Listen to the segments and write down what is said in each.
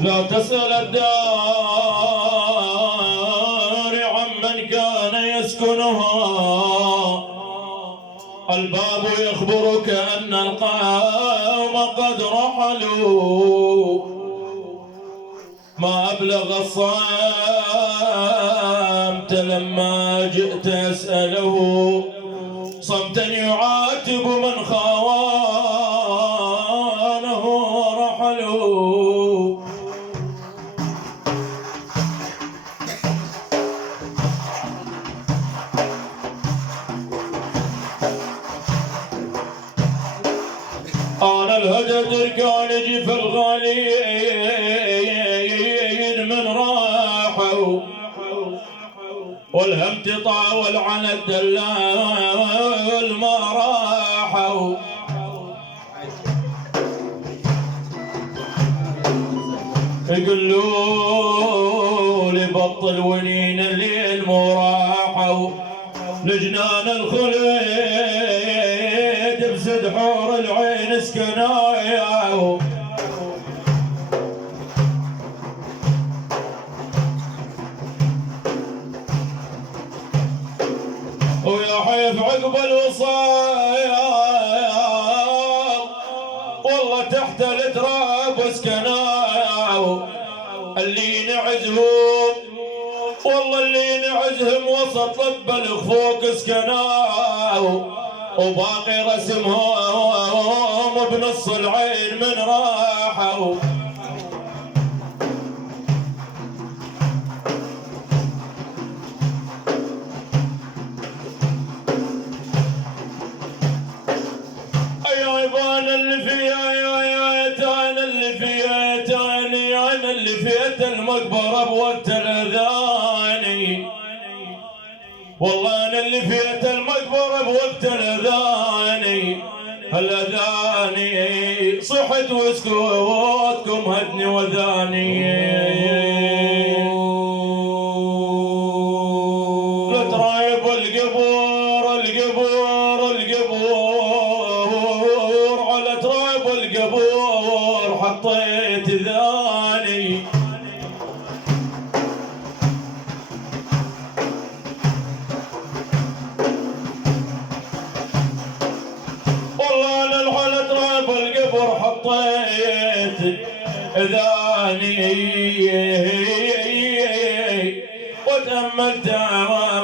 لا تسأل الدار عمن كان يسكنها، الباب يخبرك أن القوم قد رحلوا، ما أبلغ الصمت لما جئت أسأله، صمتا يعاتب من خانه ورحلوا. أنا الهدى تركان جف الغالين من راحوا، والهم تطاول على الدلال ما راحوا. يقولوا لي بطل ونين الليل مو راحوا، لجنان الخليد بسد حور العين سكنايا، ويا حيف عقب الوصايا والله تحت التراب سكنايا، اللي نعزهم والله اللي نعزهم وسط لب الخفوق سكناو، وباقي رسمهم بنص العين من راحوا. يا يبان اللي فيها يا تانا اللي فيها تاني، انا اللي فيت المقبره بوقت الاذان، والله انا اللي فيت المقبره بوقت الاذان، الاذاني صحت وسكوتكم هدني وذاني. لا ترايب القبور القبور القبور، على ترايب القبور حطيت ذاني، والله انا على تراب القبر حطيت ذاني، وتأملت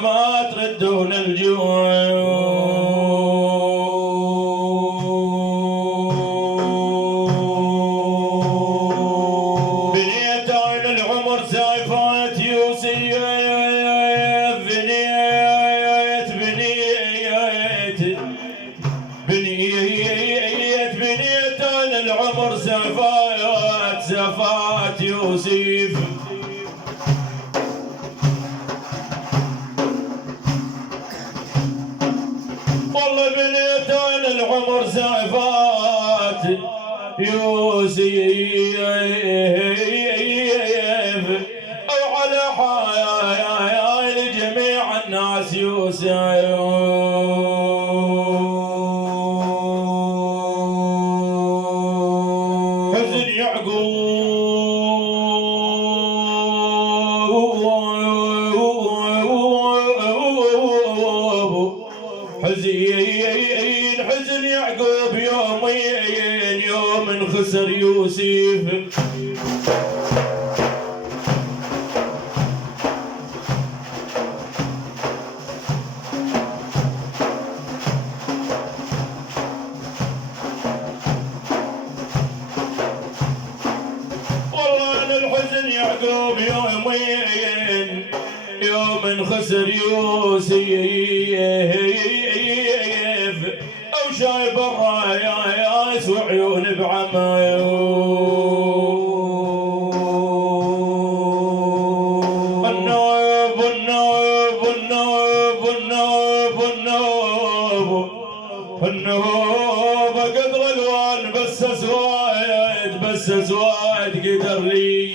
ما تردون الجوع. بنيت عين العمر سايفات يوسف، بنيت عن العمر سفات يوسف، والله بنيت عن العمر سفات يوسف، او على حياة جميع الناس يوسف. حزن يعقوب يومين، يوم خسر يوسف، والله انا الحزن يعقوب يومين، يوم خسر يوسف، او شايب الراياس وعيون بعمايو. النوب النوب النوب النوب النوب النوب قدر الوان بس اسواد، بس اسواد قدر لي.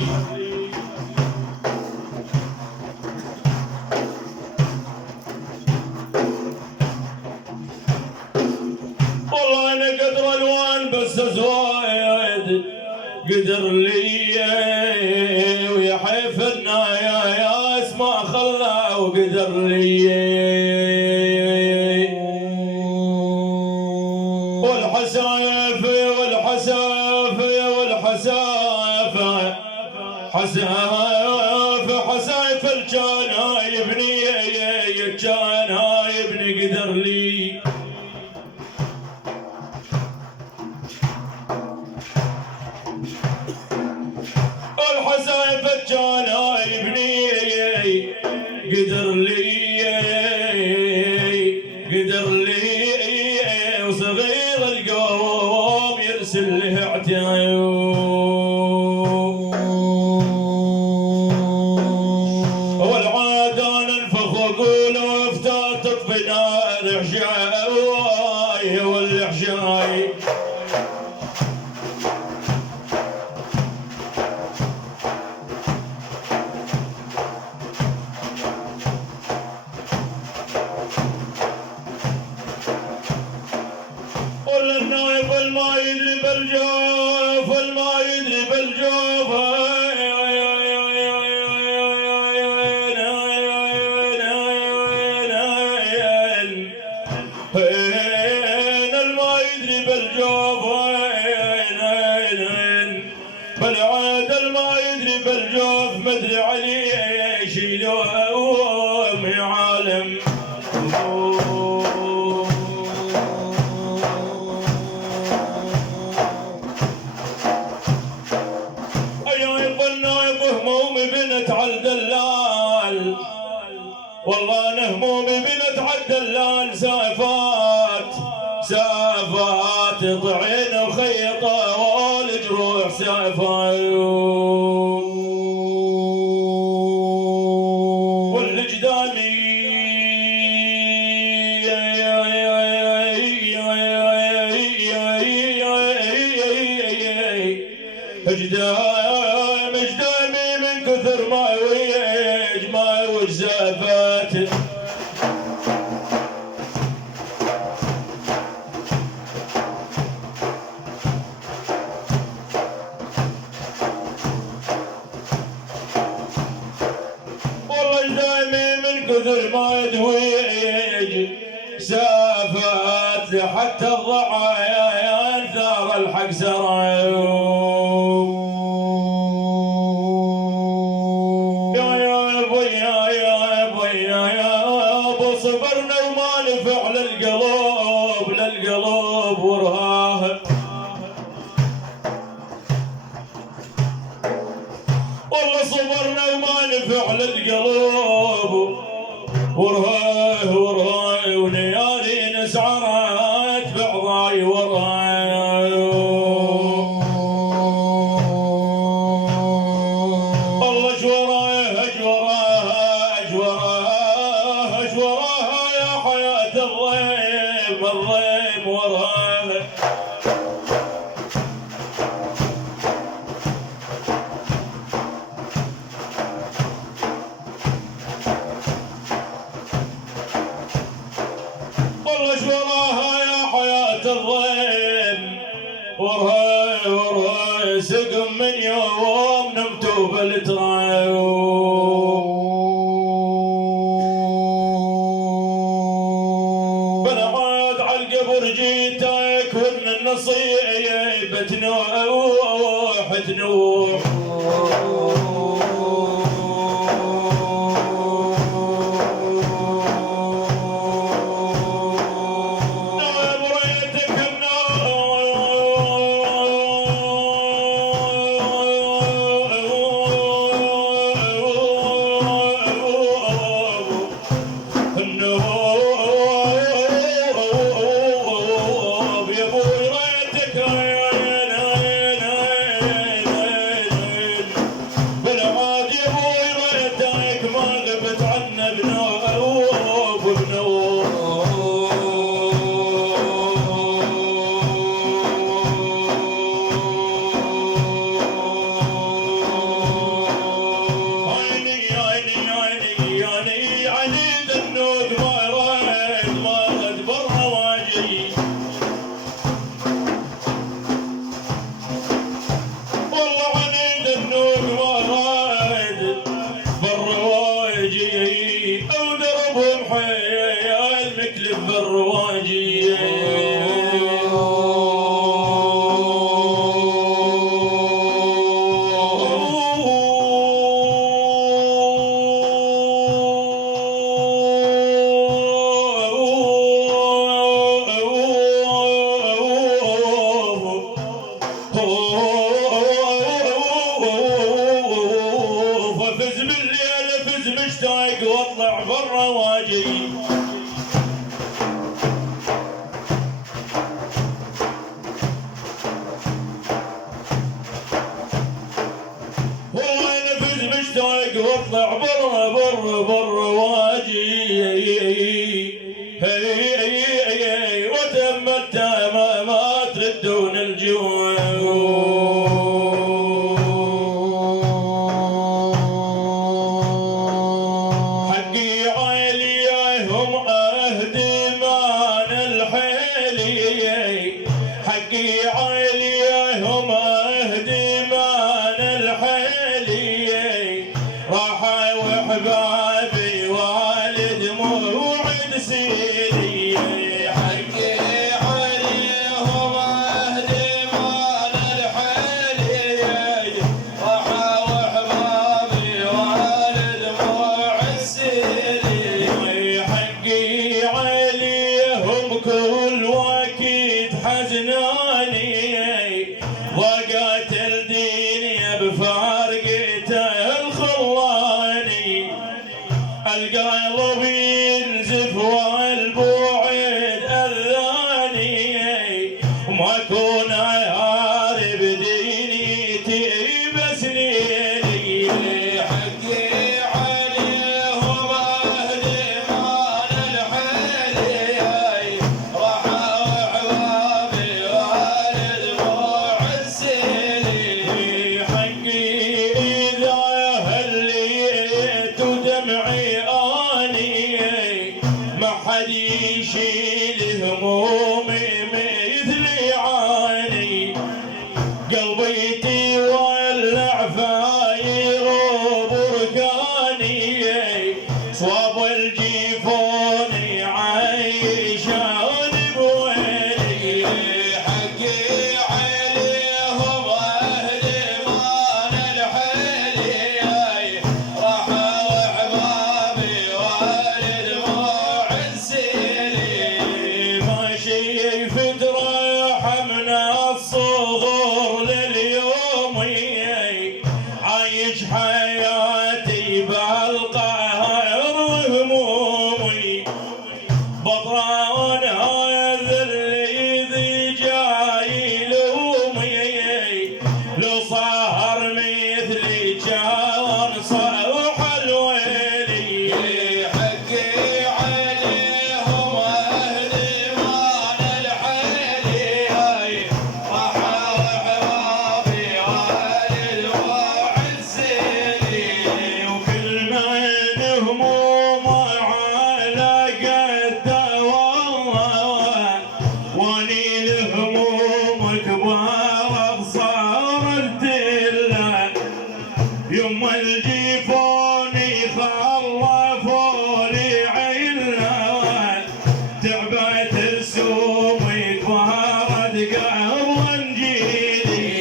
وقدر لي ويا حيفنا يا اسمع خلى وقدر لي والحسايف والحسايف والحسايف حسايف الجان يبني كان يبني قدر لي الحسايف الجان يبني قدر لي وصغير القوم يرسل له عتايو والعاد انا انفخ واقول وافتات تطفي نار حشاي والحشاي النايف الما يدري بالجوف الما يدري بالجوف الما يدري بالجوف بالعاد الما يدري بالجوف مدري عليه يشيلوه يا عالم بنت عالدلال والله نهمومي بنت عالدلال سافات طعين وخيطة والجروح سافات واللي قدامي قدامي من كثر ما يوج زافات والله قدامي من كثر ما يدويج سافات حتى الضعايا انثار الحق سرايو صبرنا وما نفع للقلوب ورهاه والله صبرنا وما نفع للقلوب ورهاه ونيالي نسعرت بعضاي وراه الله جوراه جوراه يا حياة الضيم وراه والله جوراها يا حياة الضيم وراه سقم من يوم نمتوا بالترايو بالعاد عالقبر جيتك وان النصيبة تنوح الحيل مكلف الرواجي مشتاق واطلع برا واجي والله نفس مشتاق واطلع برا واجي وتمت ما تردون الجوع حقي عليهم اهدمان الحيلي راح وحبابي والد موعد سيدي حقي عليهم اهدمان الحيلي راح وحبابي والد موعد سيدي حقي عليهم كل وقت حزناني ضاقت الدنيا بفارقته الخلاني القلب ينزف والبعد اذاني وما كون هارب دينيتي بسنيني حقي عليهم اهدمان الحيلي راح حد يشيل همومي مثلي عاني قلبي تولع فاير وبركاني صواب الجيفون عايشان بويلي حقي عليهم اهدمان الحيلي راح وحبابي والد ماشي فترة من الصغر لليوم عايش حياتي بالقهر وهمومي بطران هذا اللي جاي لومي لو صهر مثلي كان صوح الويلي حقي عليهم اهدمان الحيلي راح وحبابي والد موعد سيدي وكل من همومه على قده والله واني الهموم كبار صارت له يم الجيفون خلفوا لي عينه تعبت السوم كبرت قبل نجيلي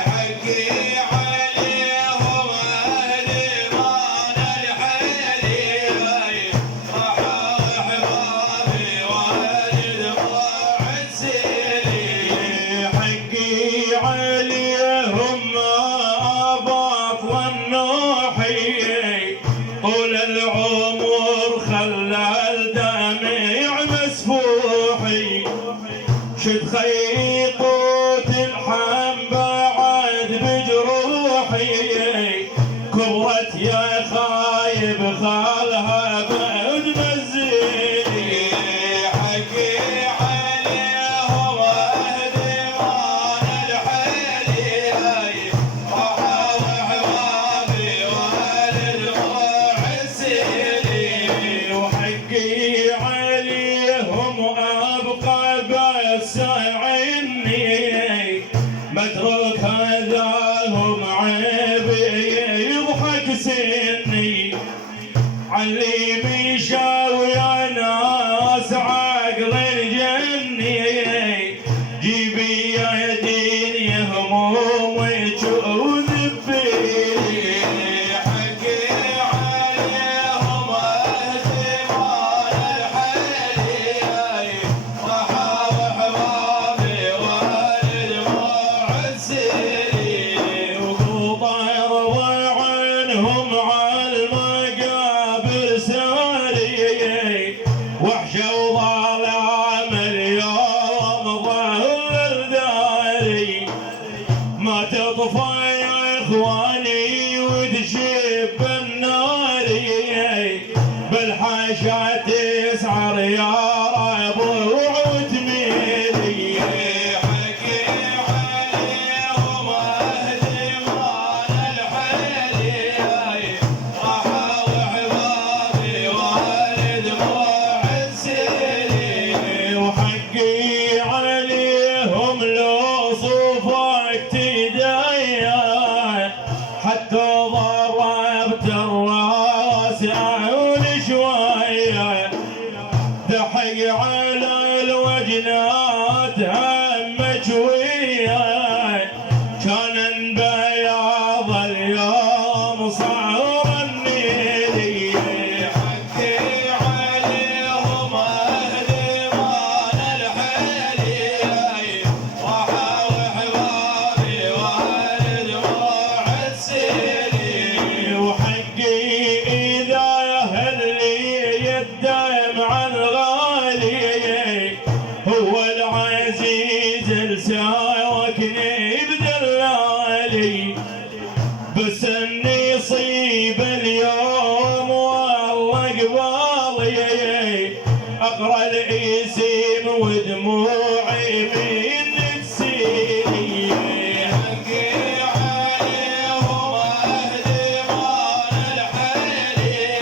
حقي عليهم اهدمان الحيلي راح وحبابي والد موعد سيدي حقي عليهم اباط النوحي طول العمر خلى الدمع مسفوحي شد خيطوت الحم بعد بجروحي كبرت يا خايب خالها بعد مزيني حقي عليهم اهدمان الحيلي راح وحبابي والد موعد سيدي وحقي عليهم ابقى بس عيني متروك هذاهم عيبي يضحك سني علي بيشاوي عاشت تسعر يا ربوع وتميلي حقي عليهم اهل مال الحلي راحوا وحبابي والد موع السيري وحقي عليهم لو صوفك تدايا حتى ضربت الراس عيون شويه دحق على الوجنات هم شويه كان بياض اليوم صعر النيلي حقي عليهم اهل مال الحلي راحوا وحبابي والد موع السيري وحقي اذا اللي يدم عن غالي هو العزيز لساكني بدلالي بس اني يصيب اليوم والله قبالي اقرا الاسم ودموعي من تسيلي حقي عليهم اهل مال الحلي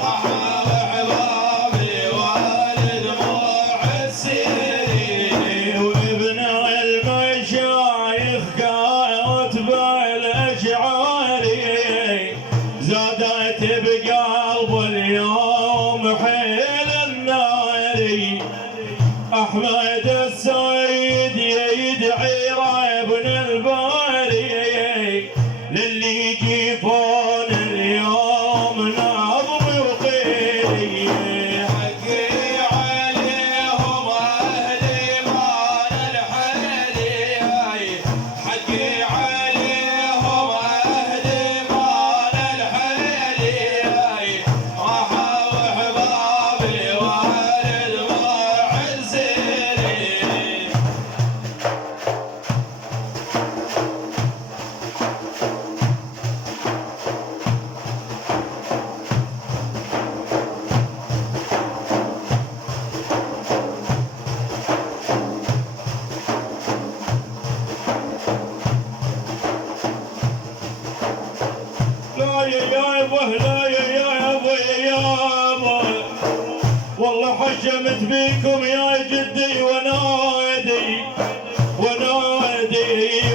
راحوا وحبابي والد موع السيري وابن المشايخ كاتب الاشعاري زادت بقلب اليوم حيل الناري احمد السيد يدعي ربنا الباري للي يجيبون اليوم نظم وقيلي حقي عليهم اهل مال الحلي حقي عليهم اهل مال الحلي راحوا وحبابي والد موع السيري لا يا يابا لا يا يابا يا يابا والله حشمت بيكم يا جدي ونادي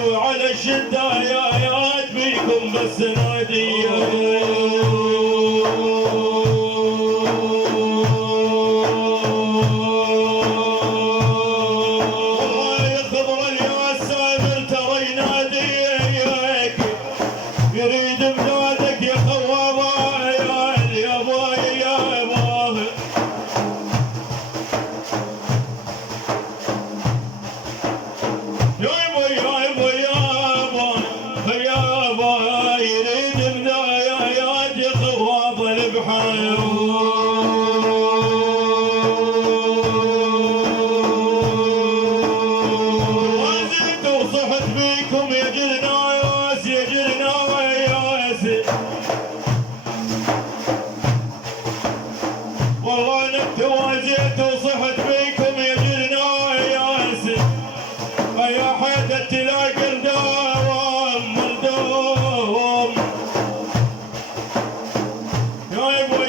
وعلى الشدايات بيكم بس نادي والله يا خضر الياس سامر ترى يناديك يريد بلادك يا خوابا يا باي يا باه يا با يريد بدايات يا خواب البحر وازلت وصحت بيكم يا جلناس يا جلناس والله انا توازيت وصحت بيكم يا جلناس يا حيدة تلاقي الدوام الدوام يا يبا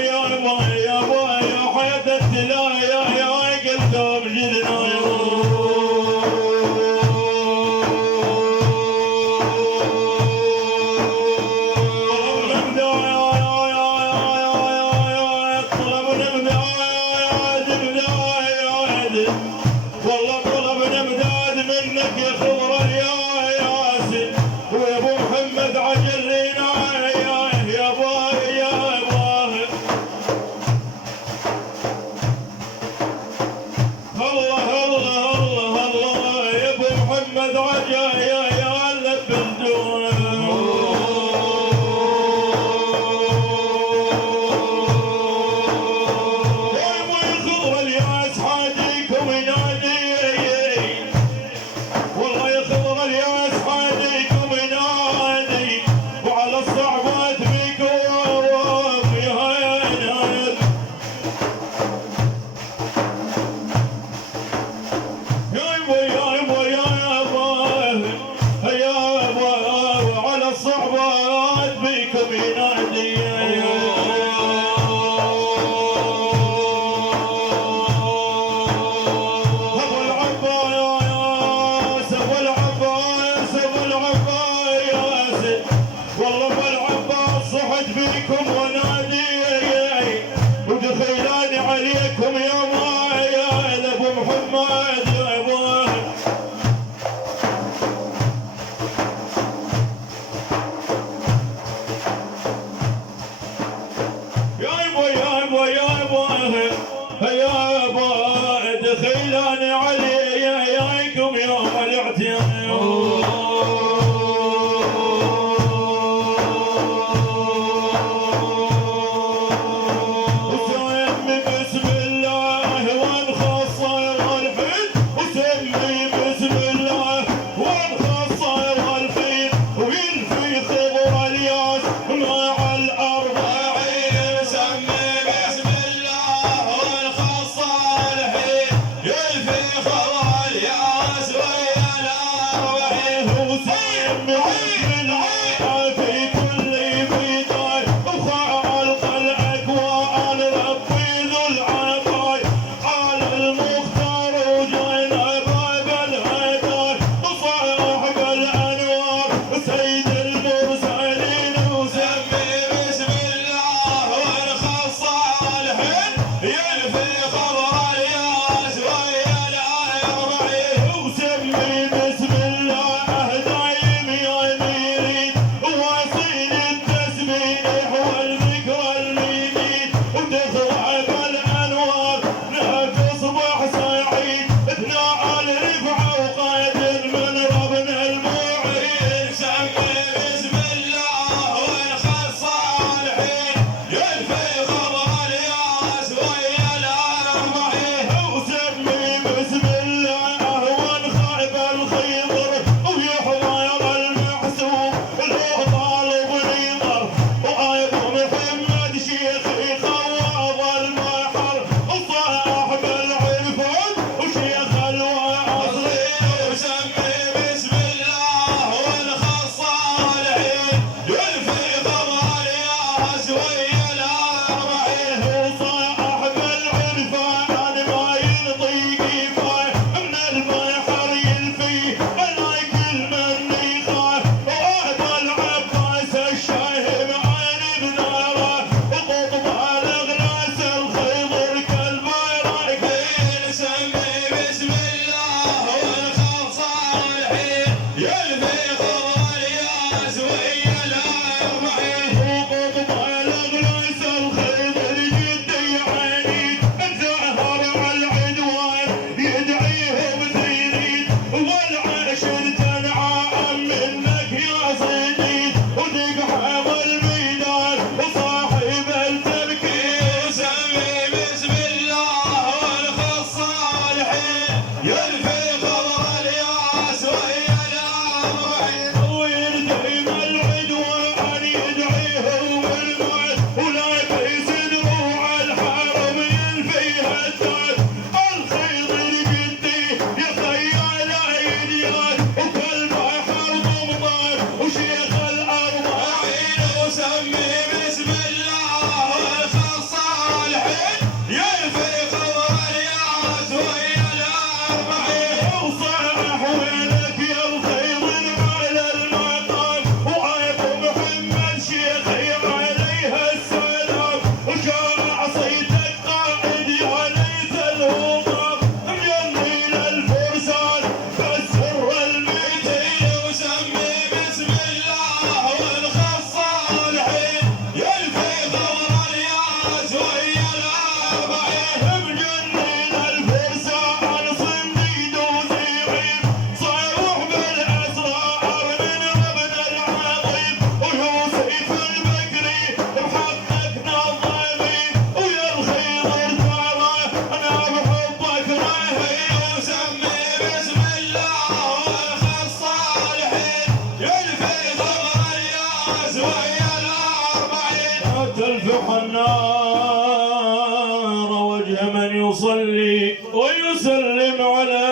كان عصيتك قائد يا ليت الهمام مجنين الفرسان فالسر الميتين وسمي بسم الله والخصال حين يلفي ثغر الياس ويا الاربعين مجنين الفرسان صنديد وزعيم صاروح بالاسرار من ربنا العظيم وهو سيف البكري بحقك نظامي ويا الخير ترى انا بحبك راهي وسمي بسم الله والخصال حين يلفي ثغر الياس ويا الاربعين لا تلفح النار وجه من يصلي ويسلم عليه.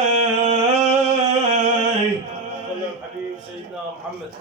صلى الحبيب سيدنا محمد.